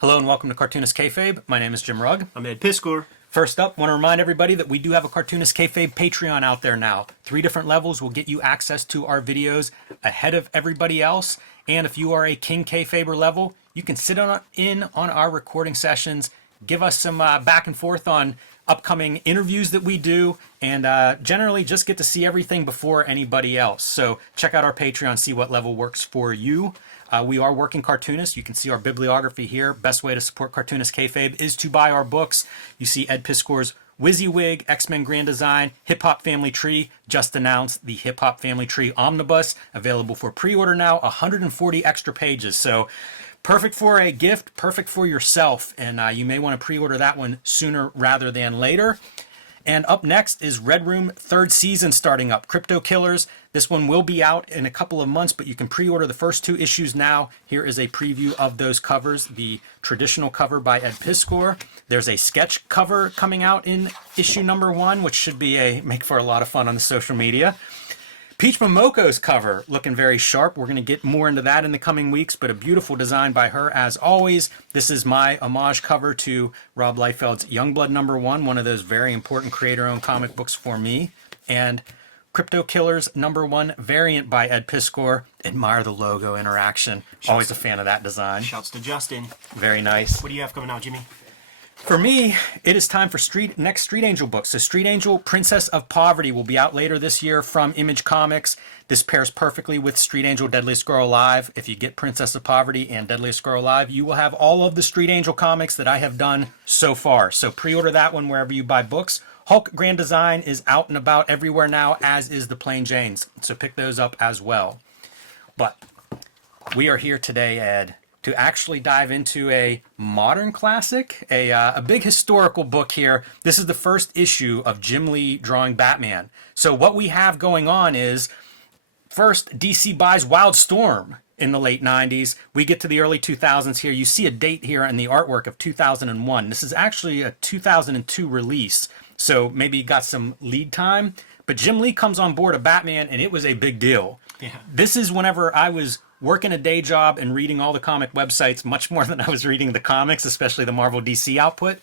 Hello and welcome to Cartoonist Kayfabe. My name is Jim Rugg. I'm Ed Piscor. First up, want to remind everybody that we do have a Cartoonist Kayfabe Patreon out there now. 3 different levels will get you access to our videos ahead of everybody else. And if you are a King Kayfaber level, you can sit in on our recording sessions, give us some back and forth on upcoming interviews that we do, and generally just get to see everything before anybody else. So check out our Patreon, see what level works for you. We are working Cartoonist. You can see our bibliography here. Best way to support Cartoonist Kayfabe is to buy our books. You see Ed Piscor's WYSIWYG, X-Men Grand Design, Hip Hop Family Tree. Just announced the Hip Hop Family Tree Omnibus, available for pre-order now, 140 extra pages. So perfect for a gift, perfect for yourself. And you may want to pre-order that one sooner rather than later. And up next is Red Room 3rd season starting up, Crypto Killers. This one will be out in a couple of months, but you can pre-order the first 2 issues now. Here is a preview of those covers. The traditional cover by Ed Piscor. There's a sketch cover coming out in issue number 1, which should be make for a lot of fun on the social media. Peach Momoko's cover, looking very sharp. We're going to get more into that in the coming weeks, but a beautiful design by her as always. This is my homage cover to Rob Liefeld's Youngblood number 1, one of those very important creator-owned comic books for me. And Crypto Killers number 1 variant by Ed Piscor. Admire the logo interaction. Always a fan of that design. Shouts to Justin. Very nice. What do you have coming out, Jimmy? For me, it is time for next Street Angel books. So Street Angel Princess of Poverty will be out later this year from Image Comics. This pairs perfectly with Street Angel Deadliest Girl Alive. If you get Princess of Poverty and Deadliest Girl Alive, you will have all of the Street Angel comics that I have done so far. So pre-order that one wherever you buy books. Hulk Grand Design is out and about everywhere now, as is the Plain Janes. So pick those up as well. But we are here today, Ed, to actually dive into a modern classic, a big historical book here. This is the first issue of Jim Lee drawing Batman. So what we have going on is, first, DC buys Wildstorm in the late 90s. We get to the early 2000s here. You see a date here in the artwork of 2001. This is actually a 2002 release, so maybe got some lead time. But Jim Lee comes on board a Batman, and it was a big deal. Yeah. This is whenever I was working a day job and reading all the comic websites much more than I was reading the comics, especially the Marvel DC output.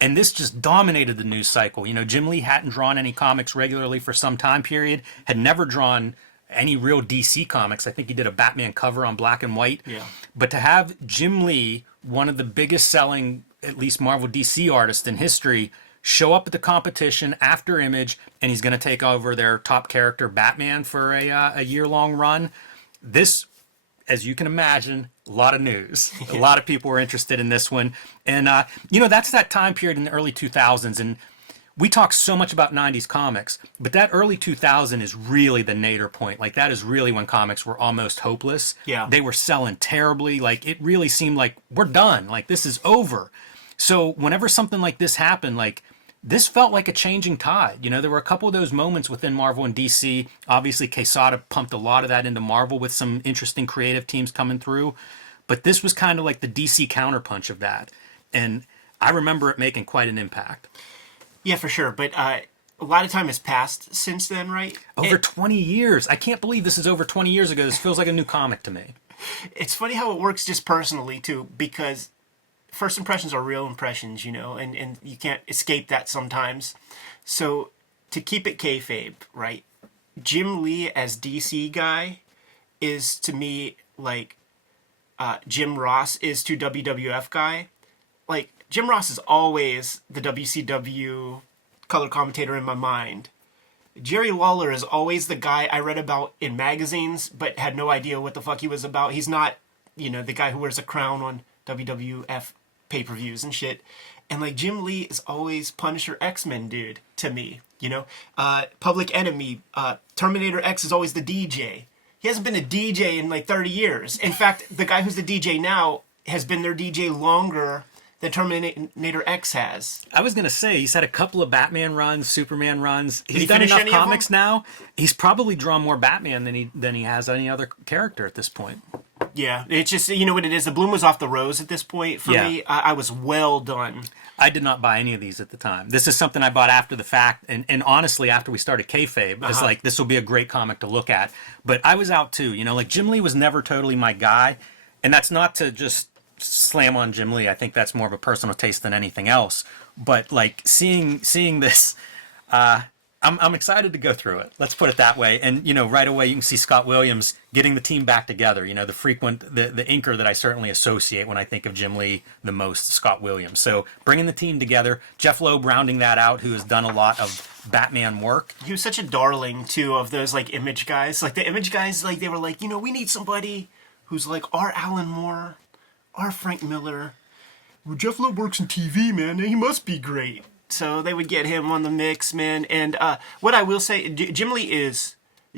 And this just dominated the news cycle. You know, Jim Lee hadn't drawn any comics regularly for some time period, had never drawn any real DC comics. I think he did a Batman cover on black and white. Yeah. But to have Jim Lee, one of the biggest selling, at least Marvel DC artists in history, show up at the competition after Image, and he's going to take over their top character, Batman, for a year-long run. This, as you can imagine, a lot of news. A lot of people were interested in this one. And, you know, that's that time period in the early 2000s. And we talk so much about 90s comics, but that early 2000 is really the nadir point. Like, that is really when comics were almost hopeless. Yeah. They were selling terribly. Like, it really seemed like, we're done. Like, this is over. So whenever something like this happened, like, this felt like a changing tide. You know, there were a couple of those moments within Marvel and DC. Obviously, Quesada pumped a lot of that into Marvel with some interesting creative teams coming through. But this was kind of like the DC counterpunch of that. And I remember it making quite an impact. Yeah, for sure. But a lot of time has passed since then, right? Over 20 years. I can't believe this is over 20 years ago. This feels like a new comic to me. It's funny how it works just personally, too, because first impressions are real impressions, you know, and you can't escape that sometimes. So to keep it kayfabe, right, Jim Lee as DC guy is to me like Jim Ross is to WWF guy. Like, Jim Ross is always the WCW color commentator in my mind. Jerry Lawler is always the guy I read about in magazines but had no idea what the fuck he was about. He's not, you know, the guy who wears a crown on WWF pay-per-views and shit. And like, Jim Lee is always Punisher X-Men dude to me, you know. Public Enemy, Terminator X is always the DJ. He hasn't been a DJ in like 30 years. In fact, the guy who's the DJ now has been their DJ longer than Terminator X has. I was going to say, he's had a couple of Batman runs, Superman runs. He's done enough comics now. He's probably drawn more Batman than he has any other character at this point. Yeah, it's just, you know what it is? The bloom was off the rose at this point for me. I was well done. I did not buy any of these at the time. This is something I bought after the fact, and honestly, after we started Kayfabe, it's like, this will be a great comic to look at. But I was out too, you know, like, Jim Lee was never totally my guy, and that's not to just slam on Jim Lee. I think that's more of a personal taste than anything else. But like seeing this, I'm excited to go through it. Let's put it that way. And right away you can see Scott Williams getting the team back together. The inker that I certainly associate when I think of Jim Lee the most, Scott Williams. So bringing the team together, Jeff Loeb rounding that out, who has done a lot of Batman work. He was such a darling too of those like Image guys. Like the Image guys, like they were like, we need somebody who's like our Alan Moore, our Frank Miller. Well, Jeff Loeb works in TV, man. He must be great. So they would get him on the mix, man. And what I will say, Jim Lee is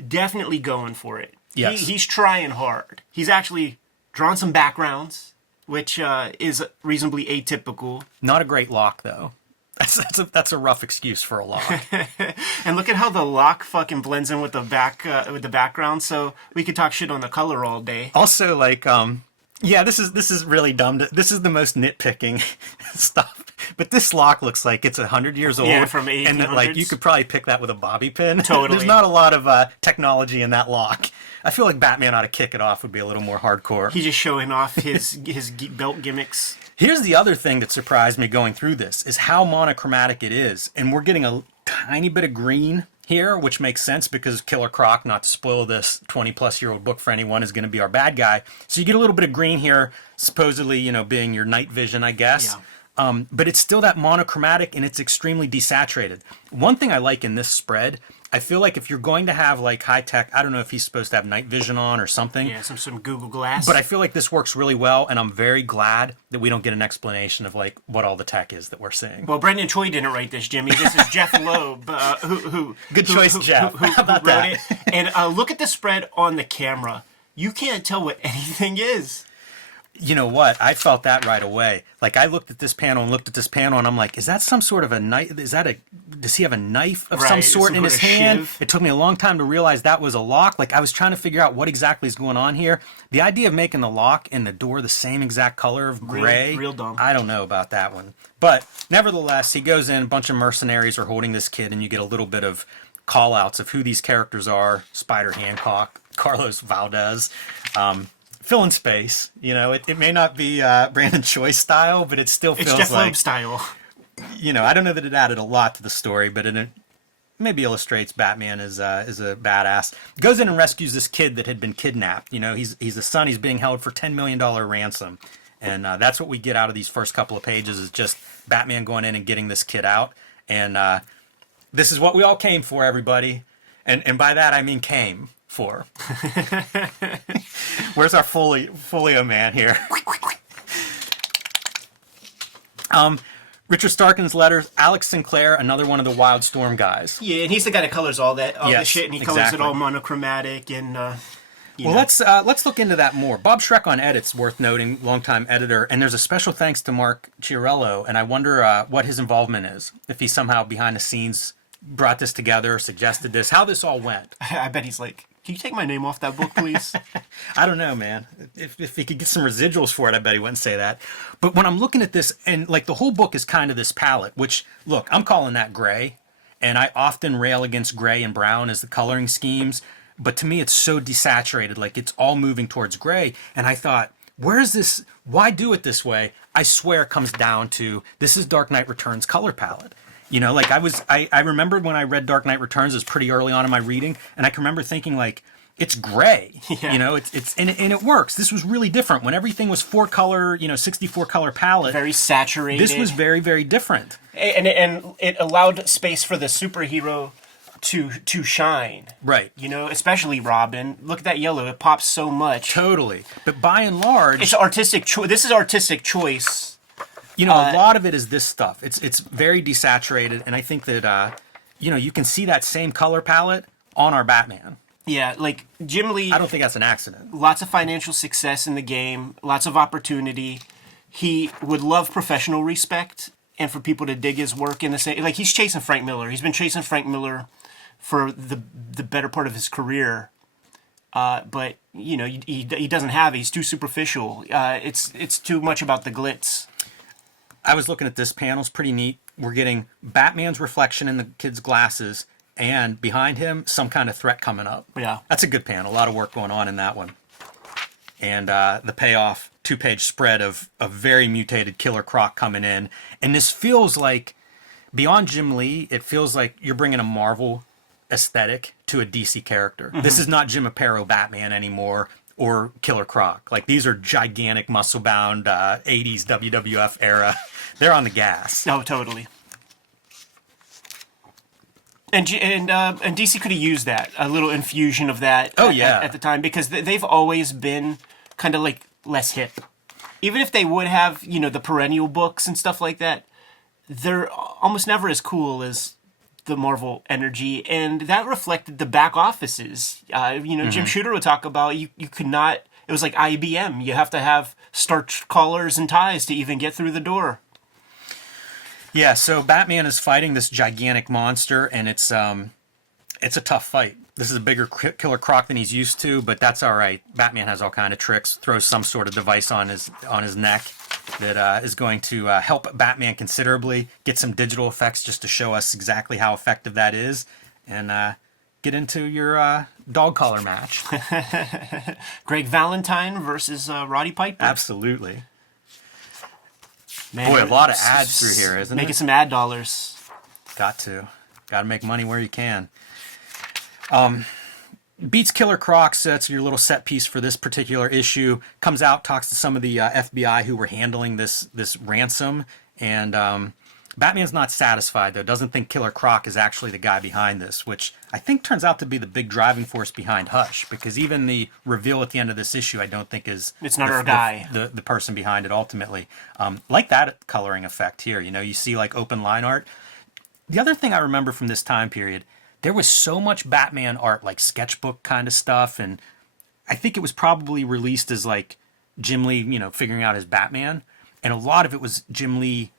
definitely going for it. Yes. He's trying hard. He's actually drawn some backgrounds, which is reasonably atypical. Not a great lock, though. That's a rough excuse for a lock. And look at how the lock fucking blends in with the background. So we could talk shit on the color all day. Also, like, yeah, this is really dumb. This is the most nitpicking stuff. But this lock looks like it's 100 years old. Yeah, from 1800s. And that, like, you could probably pick that with a bobby pin. Totally. There's not a lot of technology in that lock. I feel like Batman ought to kick it off would be a little more hardcore. He's just showing off his belt gimmicks. Here's the other thing that surprised me going through this is how monochromatic it is. And we're getting a tiny bit of green here, which makes sense because Killer Croc, not to spoil this 20-plus-year-old book for anyone, is going to be our bad guy. So you get a little bit of green here, supposedly, being your night vision, I guess. Yeah. But it's still that monochromatic, and it's extremely desaturated. One thing I like in this spread, I feel like if you're going to have like high tech, I don't know if he's supposed to have night vision on or something. Yeah, some Google Glass. But I feel like this works really well, and I'm very glad that we don't get an explanation of like what all the tech is that we're seeing. Well, Brendan Choi didn't write this, Jimmy. This is Jeff Loeb, who Good choice, Jeff. How about wrote that? it. And look at the spread on the camera. You can't tell what anything is. You know what? I felt that right away. Like I looked at this panel and I'm like, is that some sort of a knife? Does he have a knife of some sort in his hand? Shiv. It took me a long time to realize that was a lock. Like I was trying to figure out what exactly is going on here. The idea of making the lock and the door the same exact color of gray. Real dumb. I don't know about that one. But nevertheless, he goes in, a bunch of mercenaries are holding this kid, and you get a little bit of call outs of who these characters are. Spider Hancock, Carlos Valdez, fill in space. It may not be Brandon Choi style, but it still feels It's Jeff like Loeb style. I don't know that it added a lot to the story, but it maybe illustrates Batman is a badass. Goes in and rescues this kid that had been kidnapped. He's a son. He's being held for $10 million ransom, and that's what we get out of these first couple of pages is just Batman going in and getting this kid out. And this is what we all came for, everybody, and by that I mean came for. Where's our Folio man here? Richard Starkin's letters. Alex Sinclair, another one of the Wildstorm guys. Yeah, and he's the guy that colors all the shit, and he colors exactly. it all monochromatic. And let's look into that more. Bob Schreck on edit's worth noting, longtime editor, and there's a special thanks to Mark Chiarello, and I wonder what his involvement is. If he somehow behind the scenes brought this together, suggested this, how this all went. I bet he's like, can you take my name off that book, please? I don't know, man. If he could get some residuals for it, I bet he wouldn't say that. But when I'm looking at this, and like the whole book is kind of this palette, which, look, I'm calling that gray, and I often rail against gray and brown as the coloring schemes, but to me it's so desaturated, like it's all moving towards gray, and I thought, where's this, why do it this way? I swear it comes down to, this is Dark Knight Returns color palette. Like I remembered when I read Dark Knight Returns, it was pretty early on in my reading, and I can remember thinking like, it's gray, Yeah. it's and it works. This was really different when everything was 4-color, 64-color palette. Very saturated. This was very, very different. And it allowed space for the superhero to shine. Right. Especially Robin. Look at that yellow. It pops so much. Totally. But by and large, It's artistic choice. This is artistic choice. a lot of it is this stuff. It's very desaturated, and I think that you can see that same color palette on our Batman. Yeah, like Jim Lee. I don't think that's an accident. Lots of financial success in the game. Lots of opportunity. He would love professional respect and for people to dig his work in the same. Like he's chasing Frank Miller. He's been chasing Frank Miller for the better part of his career. But he doesn't have it. He's too superficial. It's too much about the glitz. I was looking at this panel. It's pretty neat. We're getting Batman's reflection in the kid's glasses, and behind him, some kind of threat coming up. Yeah. That's a good panel. A lot of work going on in that one. And the payoff, 2-page spread of a very mutated Killer Croc coming in. And this feels like, beyond Jim Lee, it feels like you're bringing a Marvel aesthetic to a DC character. This is not Jim Aparo Batman anymore, or Killer Croc. Like, these are gigantic, muscle-bound 80s WWF era. They're on the gas. Oh, totally. And DC could have used that, a little infusion of that. At the time, because they've always been kind of like less hip. Even if they would have, the perennial books and stuff like that, they're almost never as cool as the Marvel energy, and that reflected the back offices. Jim Shooter would talk about you could not. It was like IBM. You have to have starched collars and ties to even get through the door. Yeah, so Batman is fighting this gigantic monster, and it's a tough fight. This is a bigger Killer Croc than he's used to, but that's all right. Batman has all kind of tricks. Throws some sort of device on his neck that is going to help Batman considerably. Get some digital effects just to show us exactly how effective that is, and get into your dog collar match. Greg Valentine versus Roddy Piper. Absolutely. Man, boy, a lot of ads through here, isn't it? Making some ad dollars. Got to make money where you can. Beats Killer Croc, so that's your little set piece for this particular issue. Comes out, talks to some of the FBI who were handling this ransom, and Batman's not satisfied, though. Doesn't think Killer Croc is actually the guy behind this, which I think turns out to be the big driving force behind Hush, because even the reveal at the end of this issue I don't think is... It's not our guy. The person behind it, ultimately. Like that coloring effect here. You see like open line art. The other thing I remember from this time period, there was so much Batman art, like sketchbook kind of stuff, and I think it was probably released as like Jim Lee, figuring out his Batman, and a lot of it was Jim Lee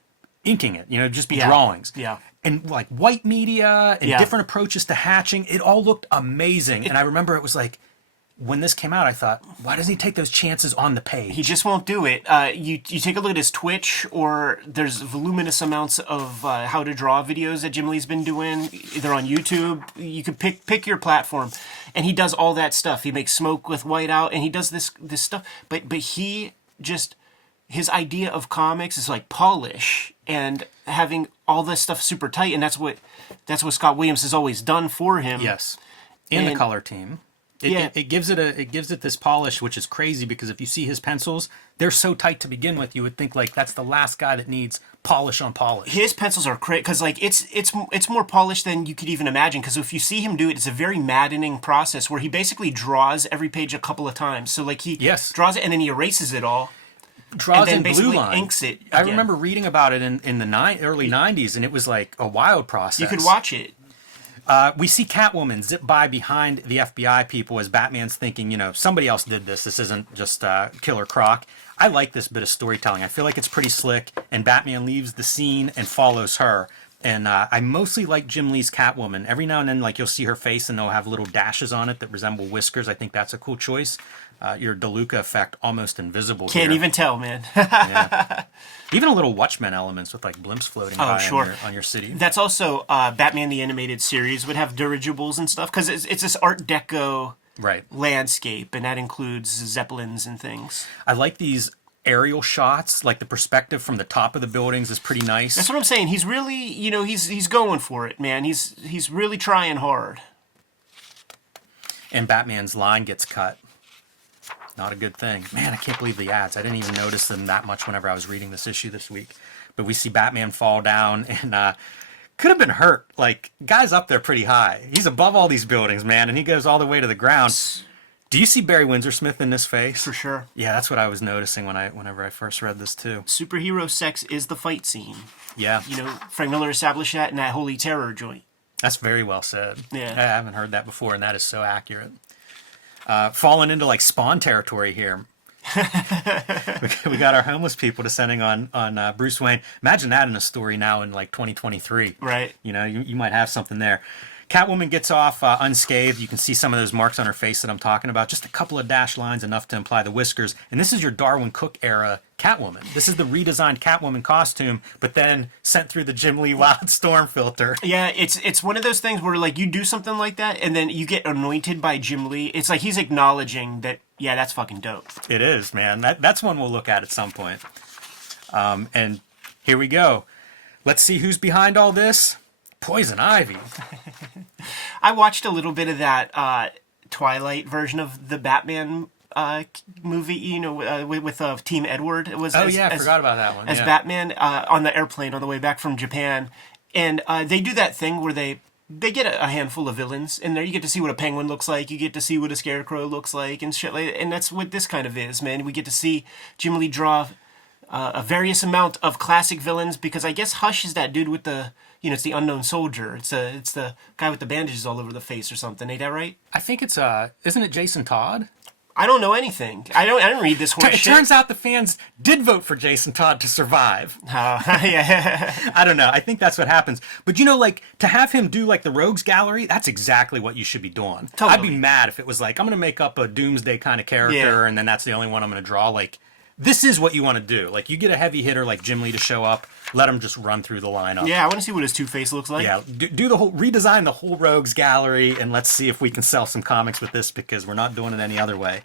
inking it, just be drawings. Yeah. And like white media and different approaches to hatching, it all looked amazing. And I remember it was like, when this came out, I thought, why doesn't he take those chances on the page? He just won't do it. You take a look at his Twitch, or there's voluminous amounts of how to draw videos that Jim Lee's been doing, either on YouTube. You could pick your platform, and he does all that stuff. He makes smoke with whiteout, and he does this stuff. But he just, his idea of comics is like polish and having all this stuff super tight, and that's what Scott Williams has always done for him. Yes, and the color team. It gives it this polish, which is crazy, because if you see his pencils, they're so tight to begin with. You would think like that's the last guy that needs polish on polish. His pencils are crazy because like it's more polished than you could even imagine. Because if you see him do it, it's a very maddening process where he basically draws every page a couple of times. So like he draws it and then he erases it all. Draws and then in blue basically line. Inks it again. I remember reading about it in the early 90s, and it was like a wild process. You could watch it. We see Catwoman zip by behind the FBI people as Batman's thinking, somebody else did this. This isn't just Killer Croc. I like this bit of storytelling. I feel like it's pretty slick, and Batman leaves the scene and follows her. And I mostly like Jim Lee's Catwoman. Every now and then, like, you'll see her face, and they'll have little dashes on it that resemble whiskers. I think that's a cool choice. Your DeLuca effect, almost invisible. Can't even tell, man. Yeah. Even a little Watchmen elements with like blimps floating by on your city. That's also Batman the Animated Series would have dirigibles and stuff, because it's this Art Deco landscape, and that includes Zeppelins and things. I like these aerial shots, like the perspective from the top of the buildings is pretty nice. That's what I'm saying. He's really, he's going for it, man. He's really trying hard. And Batman's line gets cut. Not a good thing. Man, I can't believe the ads. I didn't even notice them that much whenever I was reading this issue this week. But we see Batman fall down and could have been hurt. Like, guy's up there pretty high. He's above all these buildings, man, and he goes all the way to the ground. Do you see Barry Windsor-Smith in this face? For sure. Yeah, that's what I was noticing whenever I first read this, too. Superhero sex is the fight scene. Yeah. Frank Miller established that in that Holy Terror joint. That's very well said. Yeah. I haven't heard that before, and that is so accurate. Falling into like Spawn territory here. We got our homeless people descending on Bruce Wayne. Imagine that in a story now in like 2023. Right. You might have something there. Catwoman gets off unscathed. You can see some of those marks on her face that I'm talking about. Just a couple of dash lines, enough to imply the whiskers. And this is your Darwin Cook era Catwoman. This is the redesigned Catwoman costume, but then sent through the Jim Lee Wildstorm filter. Yeah, it's one of those things where like you do something like that, and then you get anointed by Jim Lee. It's like he's acknowledging that Yeah, that's fucking dope. It is, man. That's one we'll look at some point. And here we go. Let's see who's behind all this. Poison Ivy. I watched a little bit of that Twilight version of the Batman movie, you know, with Team Edward. It was I forgot about that one. As Batman on the airplane on the way back from Japan. And they do that thing where they get a handful of villains in there. You get to see what a penguin looks like. You get to see what a scarecrow looks like and shit like that. And that's what this kind of is, man. We get to see Jim Lee draw a various amount of classic villains, because I guess Hush is that dude with the, you know, it's the unknown soldier. It's the guy with the bandages all over the face or something. Ain't that right? I think it's isn't it Jason Todd? I don't know anything. I don't read this horse It shit. turns out the fans did vote for Jason Todd to survive. Yeah. I don't know. I think that's what happens. But you know, like, to have him do like the Rogues Gallery, that's exactly what you should be doing. Totally. I'd be mad if it was like, I'm going to make up a Doomsday kind of character and then that's the only one I'm going to draw. Like, this is what you want to do. Like, you get a heavy hitter like Jim Lee to show up, let him just run through the lineup. Yeah, I want to see what his Two-Face looks like. Yeah, redesign the whole Rogues Gallery, and let's see if we can sell some comics with this, because we're not doing it any other way.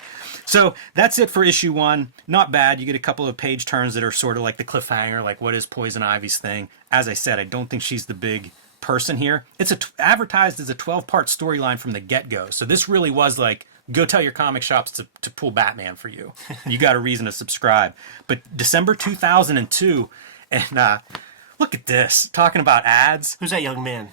So that's it for issue 1. Not bad. You get a couple of page turns that are sort of like the cliffhanger, like what is Poison Ivy's thing. As I said, I don't think she's the big person here. It's advertised as a 12-part storyline from the get-go. So this really was like, go tell your comic shops to pull Batman for you. You got a reason to subscribe. But December 2002, and look at this. Talking about ads. Who's that young man?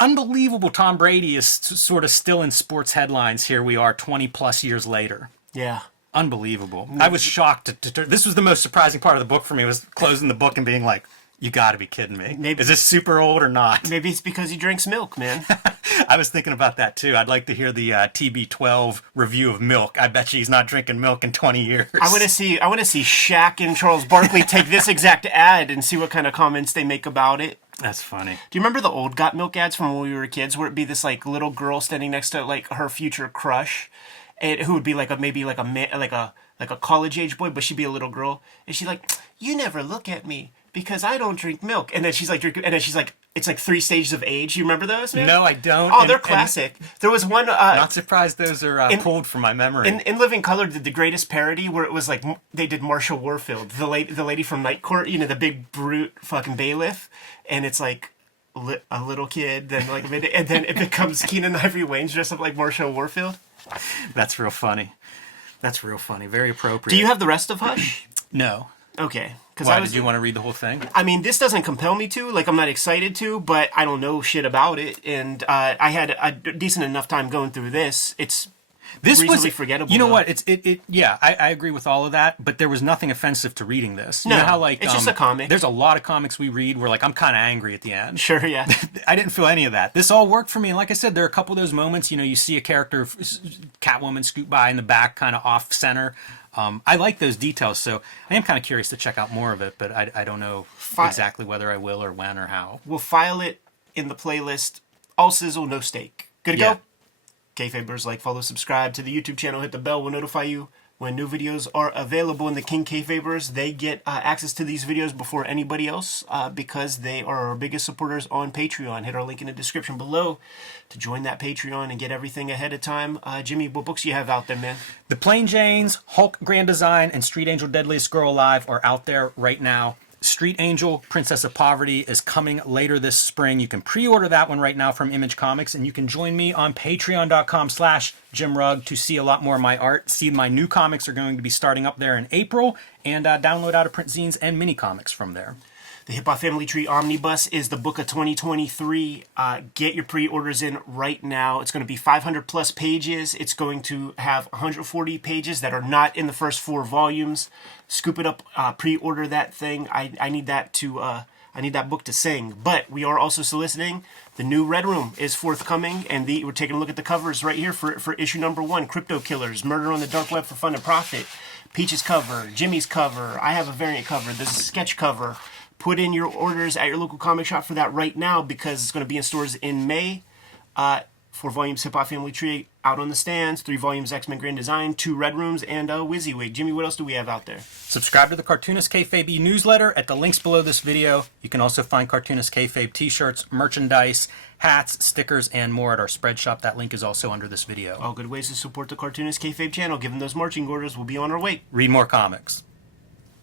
Unbelievable. Tom Brady is sort of still in sports headlines. Here we are 20 plus years later. Yeah. Unbelievable. I was shocked. This was the most surprising part of the book for me, was closing the book and being like, you got to be kidding me. Maybe, is this super old or not? Maybe it's because he drinks milk, man. I was thinking about that too. I'd like to hear the TB12 review of milk. I bet you he's not drinking milk in 20 years. I want to see Shaq and Charles Barkley take this exact ad and see what kind of comments they make about it. That's funny. Do you remember the old Got Milk ads from when we were kids, where it'd be this like little girl standing next to like her future crush, and who would be like a college age boy, but she'd be a little girl, and she's like, "You never look at me because I don't drink milk," and then she's like drinking, and then she's like, it's like 3 stages of age. You remember those, man? No, I don't. Oh, they're classic. There was one. Not surprised those are pulled from my memory. In Living Color did the greatest parody where it was like they did Marsha Warfield, the lady from Night Court, you know, the big brute fucking bailiff, and it's like a little kid, then like and then it becomes Keenan Ivory Wayne's dressed up like Marsha Warfield. That's real funny. That's real funny. Very appropriate. Do you have the rest of Hush? No. Okay. Why, did you want to read the whole thing? I mean, this doesn't compel me to. Like, I'm not excited to, but I don't know shit about it. And I had a decent enough time going through this. It's reasonably forgettable. You know though. what? Yeah, I agree with all of that, but there was nothing offensive to reading this. You No, know how, like, it's just a comic. There's a lot of comics we read where, like, I'm kind of angry at the end. Sure, yeah. I didn't feel any of that. This all worked for me. And like I said, there are a couple of those moments, you know, you see a character, Catwoman, scoot by in the back, kind of off center. I like those details, so I am kind of curious to check out more of it, but I don't know exactly whether I will or when or how. We'll file it in the playlist. All sizzle, no steak. Good to Yeah. go? Kayfabers, like, follow, subscribe to the YouTube channel. Hit the bell. We'll notify you when new videos are available. And the King Kayfabers, they get access to these videos before anybody else because they are our biggest supporters on Patreon. Hit our link in the description below to join that Patreon and get everything ahead of time. Jimmy, what books you have out there, man? The Plain Janes, Hulk Grand Design, and Street Angel Deadliest Girl Alive are out there right now. Street Angel, Princess of Poverty is coming later this spring. You can pre-order that one right now from Image Comics, and you can join me on patreon.com/JimRugg to see a lot more of my art. See, my new comics are going to be starting up there in April, and download out-of-print zines and mini comics from there. The Hip Hop Family Tree Omnibus is the book of 2023. Get your pre-orders in right now. It's going to be 500 plus pages. It's going to have 140 pages that are not in the first 4 volumes. Scoop it up, pre-order that thing. I need that to I need that book to sing. But we are also soliciting. The new Red Room is forthcoming, and we're taking a look at the covers right here for issue number 1. Crypto Killers, Murder on the Dark Web for Fun and Profit. Peach's cover, Jimmy's cover. I have a variant cover. This is a sketch cover. Put in your orders at your local comic shop for that right now because it's going to be in stores in May. 4 volumes Hip Hop Family Tree out on the stands, 3 volumes X-Men Grand Design, 2 Red Rooms, and a WYSIWYG. Jimmy, what else do we have out there? Subscribe to the Cartoonist Kayfabe newsletter at the links below this video. You can also find Cartoonist Kayfabe t-shirts, merchandise, hats, stickers, and more at our spread shop. That link is also under this video. All good ways to support the Cartoonist Kayfabe channel. Given those marching orders, we'll be on our way. Read more comics.